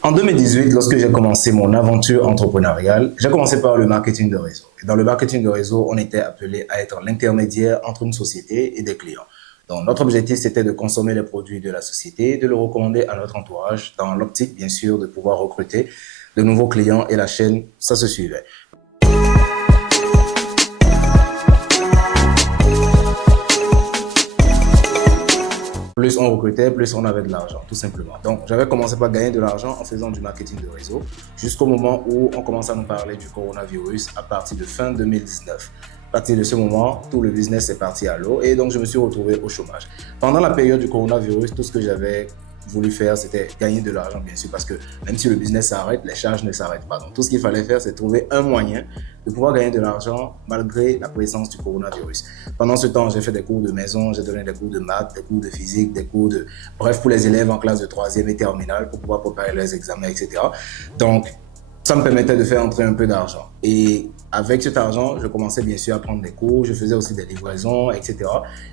En 2018, lorsque j'ai commencé mon aventure entrepreneuriale, j'ai commencé par le marketing de réseau. Et dans le marketing de réseau, on était appelé à être l'intermédiaire entre une société et des clients. Donc, notre objectif, c'était de consommer les produits de la société, de le recommander à notre entourage, dans l'optique, bien sûr, de pouvoir recruter de nouveaux clients et la chaîne, ça se suivait. Plus on recrutait, plus on avait de l'argent, tout simplement. Donc, j'avais commencé par gagner de l'argent en faisant du marketing de réseau, jusqu'au moment où on commence à nous parler du coronavirus à partir de fin 2019. À partir de ce moment, tout le business est parti à l'eau et donc je me suis retrouvé au chômage. Pendant la période du coronavirus, tout ce que j'avais voulu faire, c'était gagner de l'argent, bien sûr, parce que même si le business s'arrête, les charges ne s'arrêtent pas. Donc, tout ce qu'il fallait faire, c'est trouver un moyen de pouvoir gagner de l'argent malgré la présence du coronavirus. Pendant ce temps, j'ai fait des cours de maison, j'ai donné des cours de maths, des cours de physique, des cours de... Bref, pour les élèves en classe de 3e et terminale, pour pouvoir préparer leurs examens, etc. Donc, ça me permettait de faire entrer un peu d'argent. Et avec cet argent, je commençais bien sûr à prendre des cours, je faisais aussi des livraisons, etc.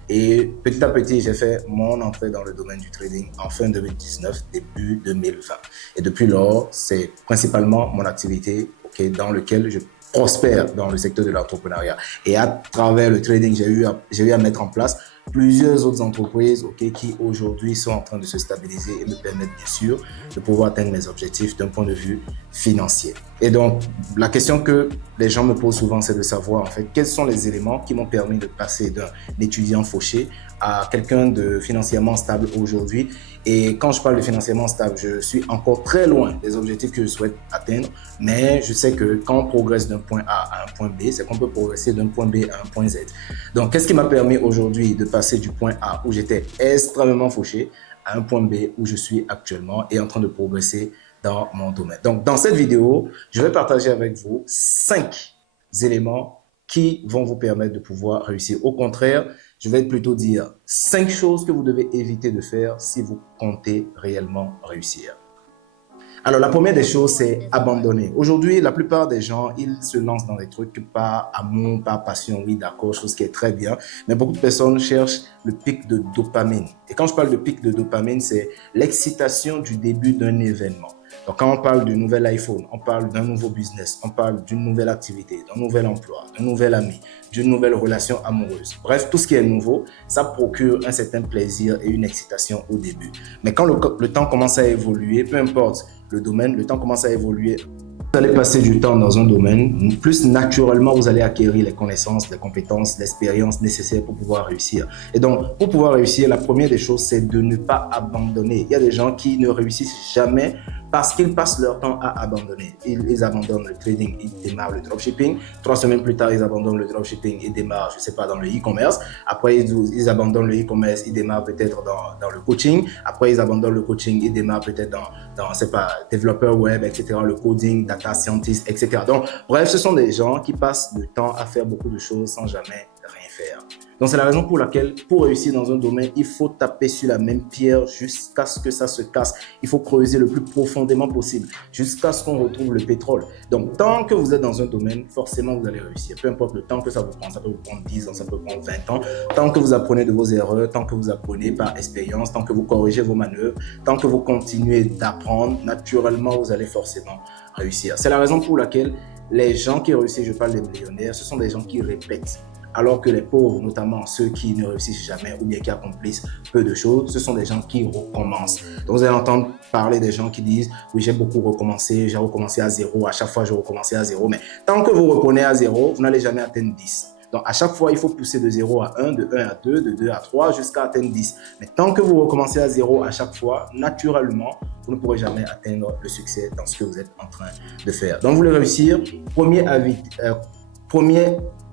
Et petit à petit, j'ai fait mon entrée dans le domaine du trading en fin 2019, début 2020. Et depuis lors, c'est principalement mon activité dans laquelle je prospère dans le secteur de l'entrepreneuriat. Et à travers le trading, j'ai eu à mettre en place plusieurs autres entreprises qui aujourd'hui sont en train de se stabiliser et me permettent bien sûr de pouvoir atteindre mes objectifs d'un point de vue financier. Et donc, la question que les gens me posent souvent, c'est de savoir en fait quels sont les éléments qui m'ont permis de passer d'un étudiant fauché à quelqu'un de financièrement stable aujourd'hui. Et quand je parle de financièrement stable, je suis encore très loin des objectifs que je souhaite atteindre, mais je sais que quand on progresse d'un point A à un point B, c'est qu'on peut progresser d'un point B à un point Z. Donc, qu'est-ce qui m'a permis aujourd'hui de passer du point A où j'étais extrêmement fauché à un point B où je suis actuellement et en train de progresser dans mon domaine. Donc, dans cette vidéo, je vais partager avec vous 5 éléments qui vont vous permettre de pouvoir réussir. Au contraire, je vais plutôt dire 5 choses que vous devez éviter de faire si vous comptez réellement réussir. Alors, la première des choses, c'est abandonner. Aujourd'hui, la plupart des gens, ils se lancent dans des trucs par amour, par passion, oui, d'accord, chose qui est très bien. Mais beaucoup de personnes cherchent le pic de dopamine. Et quand je parle de pic de dopamine, c'est l'excitation du début d'un événement. Donc, quand on parle du nouvel iPhone, on parle d'un nouveau business, on parle d'une nouvelle activité, d'un nouvel emploi, d'un nouvel ami, d'une nouvelle relation amoureuse. Bref, tout ce qui est nouveau, ça procure un certain plaisir et une excitation au début. Mais quand le temps commence à évoluer, peu importe le domaine, le temps commence à évoluer. Vous allez passer du temps dans un domaine, plus naturellement, vous allez acquérir les connaissances, les compétences, l'expérience nécessaires pour pouvoir réussir. Et donc, pour pouvoir réussir, la première des choses, c'est de ne pas abandonner. Il y a des gens qui ne réussissent jamais parce qu'ils passent leur temps à abandonner. Ils abandonnent le trading, ils démarrent le dropshipping. 3 semaines plus tard, ils abandonnent le dropshipping, ils démarrent, je ne sais pas, dans le e-commerce. Après, ils abandonnent le e-commerce, ils démarrent peut-être dans le coaching. Après, ils abandonnent le coaching, ils démarrent peut-être dans c'est pas, développeur web, etc., le coding, data scientist, etc. Donc, bref, ce sont des gens qui passent le temps à faire beaucoup de choses sans jamais rien faire. Donc, c'est la raison pour laquelle, pour réussir dans un domaine, il faut taper sur la même pierre jusqu'à ce que ça se casse. Il faut creuser le plus profondément possible jusqu'à ce qu'on retrouve le pétrole. Donc, tant que vous êtes dans un domaine, forcément, vous allez réussir. Peu importe le temps que ça vous prend, ça peut vous prendre 10 ans, ça peut prendre 20 ans. Tant que vous apprenez de vos erreurs, tant que vous apprenez par expérience, tant que vous corrigez vos manœuvres, tant que vous continuez d'apprendre, naturellement, vous allez forcément réussir. C'est la raison pour laquelle les gens qui réussissent, je parle des millionnaires, ce sont des gens qui répètent. Alors que les pauvres, notamment ceux qui ne réussissent jamais ou bien qui accomplissent peu de choses, ce sont des gens qui recommencent. Donc vous allez entendre parler des gens qui disent « Oui, j'ai beaucoup recommencé, j'ai recommencé à zéro, à chaque fois j'ai recommencé à zéro. » Mais tant que vous reprenez à zéro, vous n'allez jamais atteindre 10. Donc à chaque fois, il faut pousser de 0 à 1, de 1 à 2, de 2 à 3 jusqu'à atteindre 10. Mais tant que vous recommencez à zéro à chaque fois, naturellement, vous ne pourrez jamais atteindre le succès dans ce que vous êtes en train de faire. Donc vous voulez réussir, premier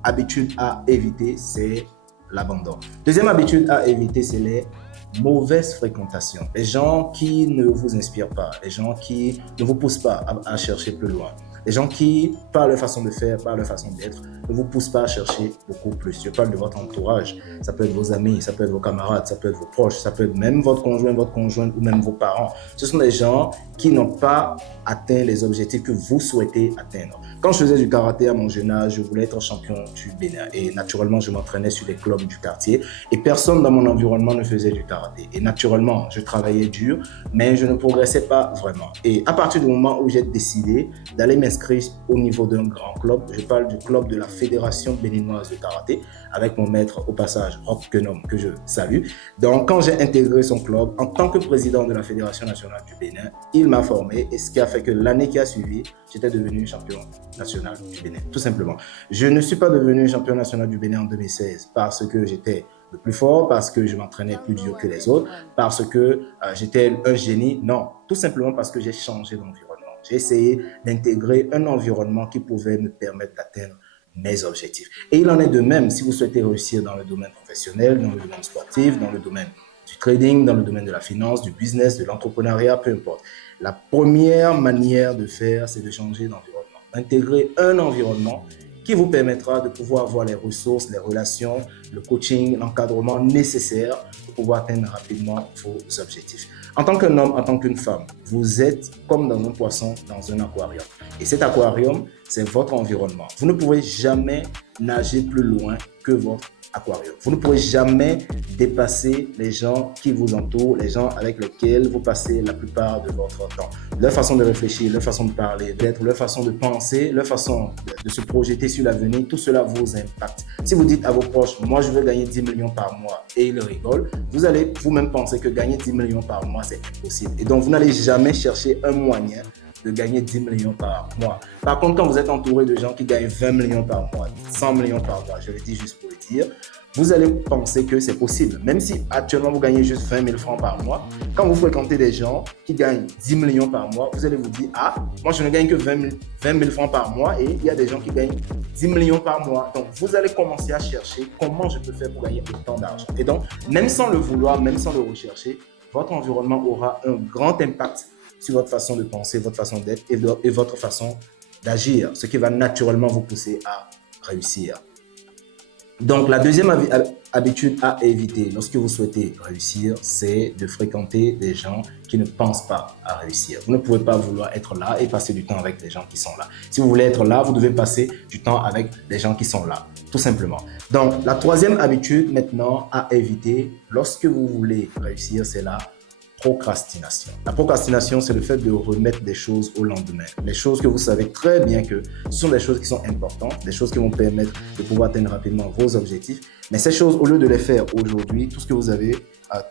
habitude à éviter, c'est l'abandon. Deuxième habitude à éviter, c'est les mauvaises fréquentations. Les gens qui ne vous inspirent pas, les gens qui ne vous poussent pas à chercher plus loin. Les gens qui, par leur façon de faire, par leur façon d'être, ne vous poussent pas à chercher beaucoup plus. Je parle de votre entourage. Ça peut être vos amis, ça peut être vos camarades, ça peut être vos proches, ça peut être même votre conjoint ou même vos parents. Ce sont des gens qui n'ont pas atteint les objectifs que vous souhaitez atteindre. Quand je faisais du karaté à mon jeune âge, je voulais être champion du Bénin et naturellement, je m'entraînais sur les clubs du quartier et personne dans mon environnement ne faisait du karaté. Et naturellement, je travaillais dur, mais je ne progressais pas vraiment. Et à partir du moment où j'ai décidé d'aller m'inscrire au niveau d'un grand club, je parle du club de la Fédération béninoise de karaté, avec mon maître au passage, Rock Kenom, que je salue. Donc, quand j'ai intégré son club, en tant que président de la Fédération nationale du Bénin, il m'a formé et ce qui a fait que l'année qui a suivi, j'étais devenu champion national du Bénin, tout simplement. Je ne suis pas devenu champion national du Bénin en 2016 parce que j'étais le plus fort, parce que je m'entraînais plus dur que les autres, parce que j'étais un génie. Non, tout simplement parce que j'ai changé d'environnement. J'ai essayé d'intégrer un environnement qui pouvait me permettre d'atteindre mes objectifs. Et il en est de même si vous souhaitez réussir dans le domaine professionnel, dans le domaine sportif, dans le domaine du trading, dans le domaine de la finance, du business, de l'entrepreneuriat, peu importe. La première manière de faire, c'est de changer d'environnement. Intégrer un environnement qui vous permettra de pouvoir avoir les ressources, les relations, le coaching, l'encadrement nécessaire pour pouvoir atteindre rapidement vos objectifs. En tant qu'un homme, en tant qu'une femme, vous êtes comme dans un poisson, dans un aquarium. Et cet aquarium, c'est votre environnement. Vous ne pourrez jamais nager plus loin que votre aquarium. Vous ne pourrez jamais dépasser les gens qui vous entourent, les gens avec lesquels vous passez la plupart de votre temps. Leur façon de réfléchir, leur façon de parler, d'être, leur façon de penser, leur façon de se projeter sur l'avenir, tout cela vous impacte. Si vous dites à vos proches, moi je veux gagner 10 millions par mois et ils rigolent, vous allez vous-même penser que gagner 10 millions par mois, c'est impossible. Et donc vous n'allez jamais chercher un moyen de gagner 10 millions par mois. Par contre, quand vous êtes entouré de gens qui gagnent 20 millions par mois, 100 millions par mois, je le dis juste pour le dire, vous allez penser que c'est possible. Même si actuellement vous gagnez juste 20 000 francs par mois, quand vous fréquentez des gens qui gagnent 10 millions par mois, vous allez vous dire, ah, moi je ne gagne que 20 000 francs par mois et il y a des gens qui gagnent 10 millions par mois. Donc vous allez commencer à chercher comment je peux faire pour gagner autant d'argent. Et donc, même sans le vouloir, même sans le rechercher, votre environnement aura un grand impact sur votre façon de penser, votre façon d'être et votre façon d'agir, ce qui va naturellement vous pousser à réussir. Donc, la deuxième habitude à éviter lorsque vous souhaitez réussir, c'est de fréquenter des gens qui ne pensent pas à réussir. Vous ne pouvez pas vouloir être là et passer du temps avec les gens qui sont là. Si vous voulez être là, vous devez passer du temps avec les gens qui sont là, tout simplement. Donc, la troisième habitude maintenant à éviter lorsque vous voulez réussir, c'est la procrastination. La procrastination, c'est le fait de remettre des choses au lendemain. Les choses que vous savez très bien que ce sont des choses qui sont importantes, des choses qui vont permettre de pouvoir atteindre rapidement vos objectifs. Mais ces choses, au lieu de les faire aujourd'hui, tout ce que vous avez,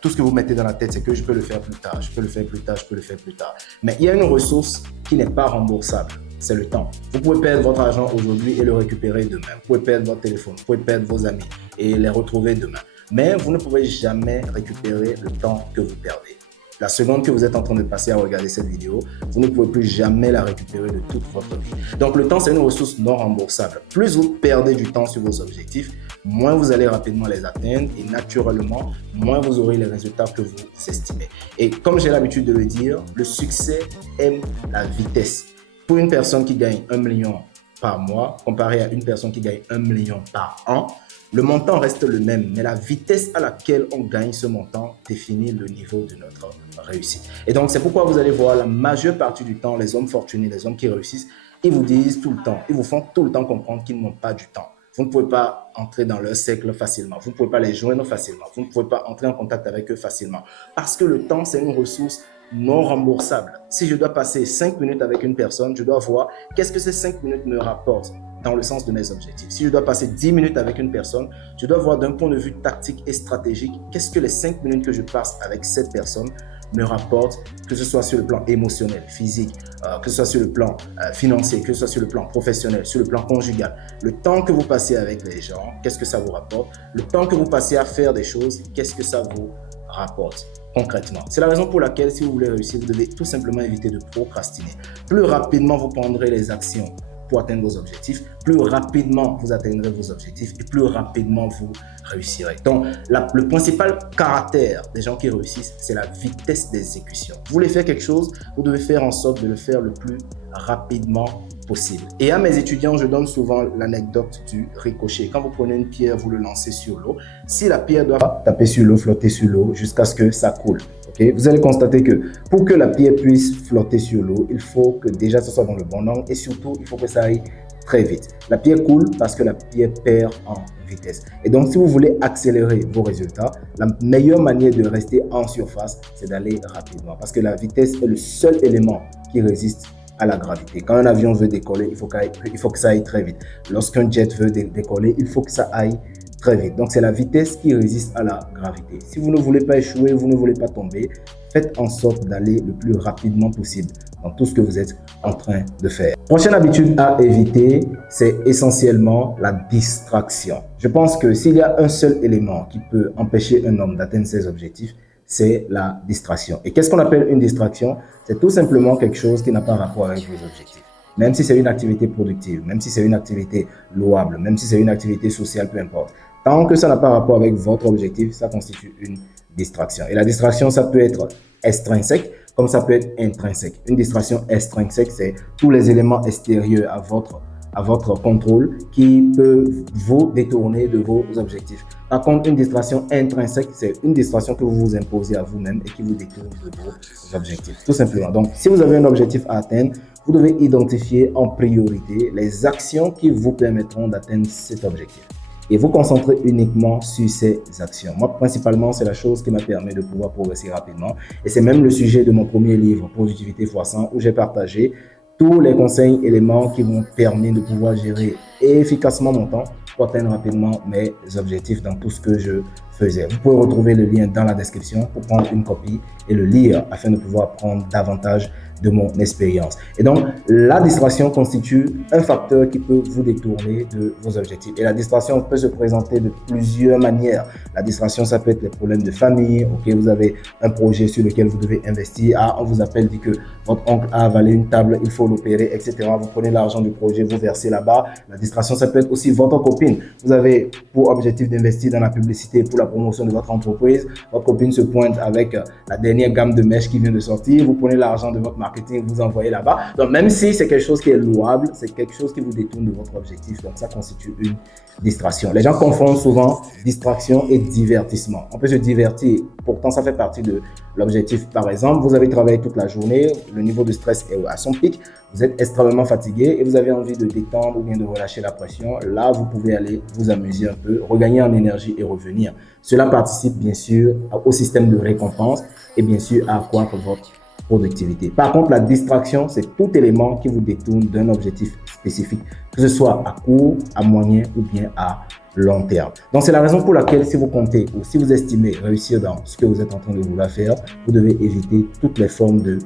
tout ce que vous mettez dans la tête, c'est que je peux le faire plus tard, je peux le faire plus tard, je peux le faire plus tard. Mais il y a une ressource qui n'est pas remboursable. C'est le temps. Vous pouvez perdre votre argent aujourd'hui et le récupérer demain. Vous pouvez perdre votre téléphone, vous pouvez perdre vos amis et les retrouver demain. Mais vous ne pouvez jamais récupérer le temps que vous perdez. La seconde que vous êtes en train de passer à regarder cette vidéo, vous ne pouvez plus jamais la récupérer de toute votre vie. Donc le temps, c'est une ressource non remboursable. Plus vous perdez du temps sur vos objectifs, moins vous allez rapidement les atteindre et naturellement, moins vous aurez les résultats que vous estimez. Et comme j'ai l'habitude de le dire, le succès aime la vitesse. Pour une personne qui gagne 1 million par mois, comparé à une personne qui gagne 1 million par an, le montant reste le même, mais la vitesse à laquelle on gagne ce montant définit le niveau de notre réussite. Et donc, c'est pourquoi vous allez voir la majeure partie du temps, les hommes fortunés, les hommes qui réussissent, ils vous disent tout le temps, ils vous font tout le temps comprendre qu'ils n'ont pas du temps. Vous ne pouvez pas entrer dans leur cercle facilement. Vous ne pouvez pas les joindre facilement. Vous ne pouvez pas entrer en contact avec eux facilement. Parce que le temps, c'est une ressource non remboursable. Si je dois passer 5 minutes avec une personne, je dois voir qu'est-ce que ces 5 minutes me rapportent dans le sens de mes objectifs. Si je dois passer 10 minutes avec une personne, je dois voir d'un point de vue tactique et stratégique qu'est-ce que les 5 minutes que je passe avec cette personne me rapportent, que ce soit sur le plan émotionnel, physique, que ce soit sur le plan financier, que ce soit sur le plan professionnel, sur le plan conjugal. Le temps que vous passez avec les gens, qu'est-ce que ça vous rapporte? Le temps que vous passez à faire des choses, qu'est-ce que ça vous rapporte concrètement? C'est la raison pour laquelle, si vous voulez réussir, vous devez tout simplement éviter de procrastiner. Plus rapidement vous prendrez les actions pour atteindre vos objectifs, plus rapidement vous atteindrez vos objectifs et plus rapidement vous réussirez. Donc, le principal caractère des gens qui réussissent, c'est la vitesse d'exécution. Vous voulez faire quelque chose, vous devez faire en sorte de le faire le plus rapidement possible. Et à mes étudiants, je donne souvent l'anecdote du ricochet. Quand vous prenez une pierre, vous le lancez sur l'eau. Si la pierre doit taper sur l'eau, flotter sur l'eau, jusqu'à ce que ça coule, Okay? Vous allez constater que pour que la pierre puisse flotter sur l'eau, il faut que déjà ce soit dans le bon angle et surtout, il faut que ça aille très vite. La pierre coule parce que la pierre perd en vitesse. Et donc, si vous voulez accélérer vos résultats, la meilleure manière de rester en surface, c'est d'aller rapidement parce que la vitesse est le seul élément qui résiste à la gravité. Quand un avion veut décoller, il faut que ça aille très vite. Lorsqu'un jet veut décoller, il faut que ça aille très vite. Donc, c'est la vitesse qui résiste à la gravité. Si vous ne voulez pas échouer, vous ne voulez pas tomber, faites en sorte d'aller le plus rapidement possible dans tout ce que vous êtes en train de faire. Prochaine habitude à éviter, c'est essentiellement la distraction. Je pense que s'il y a un seul élément qui peut empêcher un homme d'atteindre ses objectifs, c'est la distraction. Et qu'est-ce qu'on appelle une distraction? C'est tout simplement quelque chose qui n'a pas rapport avec vos objectifs. Même si c'est une activité productive, même si c'est une activité louable, même si c'est une activité sociale, peu importe. Tant que ça n'a pas rapport avec votre objectif, ça constitue une distraction. Et la distraction, ça peut être extrinsèque, comme ça peut être intrinsèque. Une distraction extrinsèque, c'est tous les éléments extérieurs à votre contrôle qui peuvent vous détourner de vos objectifs. Par contre, une distraction intrinsèque, c'est une distraction que vous vous imposez à vous-même et qui vous détourne de vos objectifs, tout simplement. Donc, si vous avez un objectif à atteindre, vous devez identifier en priorité les actions qui vous permettront d'atteindre cet objectif et vous concentrer uniquement sur ces actions. Moi, principalement, c'est la chose qui m'a permis de pouvoir progresser rapidement et c'est même le sujet de mon premier livre, Productivité x100, où j'ai partagé tous les conseils, éléments qui m'ont permis de pouvoir gérer efficacement mon temps pour atteindre rapidement mes objectifs dans tout ce que je faisais. Vous pouvez retrouver le lien dans la description pour prendre une copie et le lire afin de pouvoir prendre davantage de mon expérience. Et donc, la distraction constitue un facteur qui peut vous détourner de vos objectifs. Et la distraction peut se présenter de plusieurs manières. La distraction, ça peut être les problèmes de famille. Ok, vous avez un projet sur lequel vous devez investir. Ah, on vous appelle, dit que votre oncle a avalé une table, il faut l'opérer, etc. Vous prenez l'argent du projet, vous versez là-bas. La distraction, ça peut être aussi votre copine. Vous avez pour objectif d'investir dans la publicité pour la promotion de votre entreprise. Votre copine se pointe avec la dernière gamme de mèches qui vient de sortir. Vous prenez l'argent de votre marketing, vous envoyez là-bas. Donc, même si c'est quelque chose qui est louable, c'est quelque chose qui vous détourne de votre objectif. Donc, ça constitue une distraction. Les gens confondent souvent distraction et divertissement. On peut se divertir, pourtant, ça fait partie de l'objectif. Par exemple, vous avez travaillé toute la journée, le niveau de stress est à son pic, vous êtes extrêmement fatigué et vous avez envie de détendre ou bien de relâcher la pression. Là, vous pouvez aller vous amuser un peu, regagner en énergie et revenir. Cela participe bien sûr au système de récompense et bien sûr à accroître votre productivité. Par contre, la distraction, c'est tout élément qui vous détourne d'un objectif spécifique, que ce soit à court, à moyen ou bien à long terme. Donc, c'est la raison pour laquelle si vous comptez ou si vous estimez réussir dans ce que vous êtes en train de vouloir faire, vous devez éviter toutes les formes de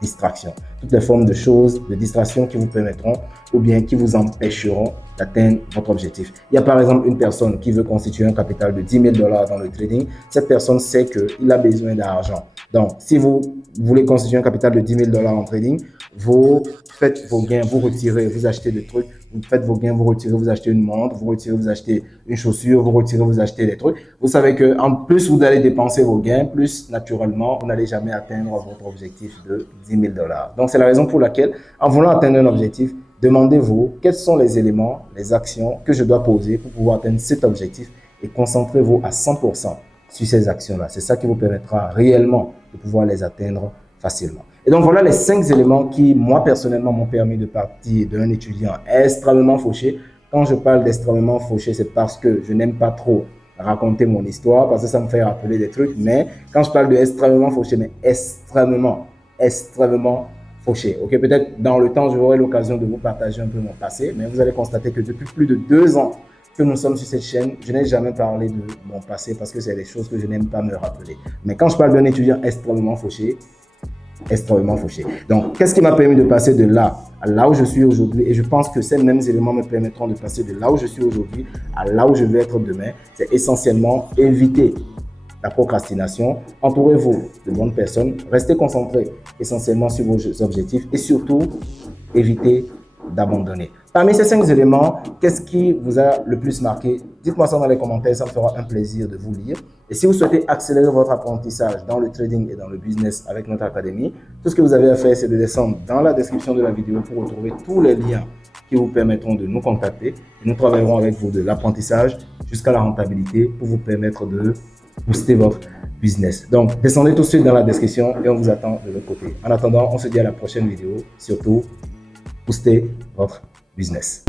distraction, toutes les formes de choses, de distraction qui vous permettront ou bien qui vous empêcheront d'atteindre votre objectif. Il y a par exemple une personne qui veut constituer un capital de 10 000 $ dans le trading. Cette personne sait qu'il a besoin d'argent. Donc, si vous voulez constituer un capital de 10 000 $ en trading, vous faites vos gains, vous retirez, vous achetez des trucs, vous faites vos gains, vous retirez, vous achetez une montre, vous retirez, vous achetez une chaussure, vous retirez, vous achetez des trucs. Vous savez que en plus vous allez dépenser vos gains, plus naturellement, vous n'allez jamais atteindre votre objectif de 10 000 $. Donc, c'est la raison pour laquelle, en voulant atteindre un objectif, demandez-vous quels sont les éléments, les actions que je dois poser pour pouvoir atteindre cet objectif et concentrez-vous à 100% sur ces actions-là. C'est ça qui vous permettra réellement de pouvoir les atteindre facilement. Et donc, voilà les 5 éléments qui, moi, personnellement, m'ont permis de partir d'un étudiant extrêmement fauché. Quand je parle d'extrêmement fauché, c'est parce que je n'aime pas trop raconter mon histoire, parce que ça me fait rappeler des trucs. Mais quand je parle de extrêmement fauché, mais extrêmement fauché. Ok, peut-être dans le temps, j'aurai l'occasion de vous partager un peu mon passé, mais vous allez constater que depuis plus de 2 ans que nous sommes sur cette chaîne, je n'ai jamais parlé de mon passé parce que c'est des choses que je n'aime pas me rappeler. Mais quand je parle d'un étudiant extrêmement fauché, donc, qu'est-ce qui m'a permis de passer de là à là où je suis aujourd'hui? Et je pense que ces mêmes éléments me permettront de passer de là où je suis aujourd'hui à là où je vais être demain. C'est essentiellement éviter la procrastination, entourez-vous de bonnes personnes, restez concentrés essentiellement sur vos objectifs et surtout, évitez d'abandonner. Parmi ces 5 éléments, qu'est-ce qui vous a le plus marqué? Dites-moi ça dans les commentaires, ça me fera un plaisir de vous lire. Et si vous souhaitez accélérer votre apprentissage dans le trading et dans le business avec notre académie, tout ce que vous avez à faire, c'est de descendre dans la description de la vidéo pour retrouver tous les liens qui vous permettront de nous contacter. Et nous travaillerons avec vous de l'apprentissage jusqu'à la rentabilité pour vous permettre de booster votre business. Donc, descendez tout de suite dans la description et on vous attend de l'autre côté. En attendant, on se dit à la prochaine vidéo. Surtout, boostez votre business.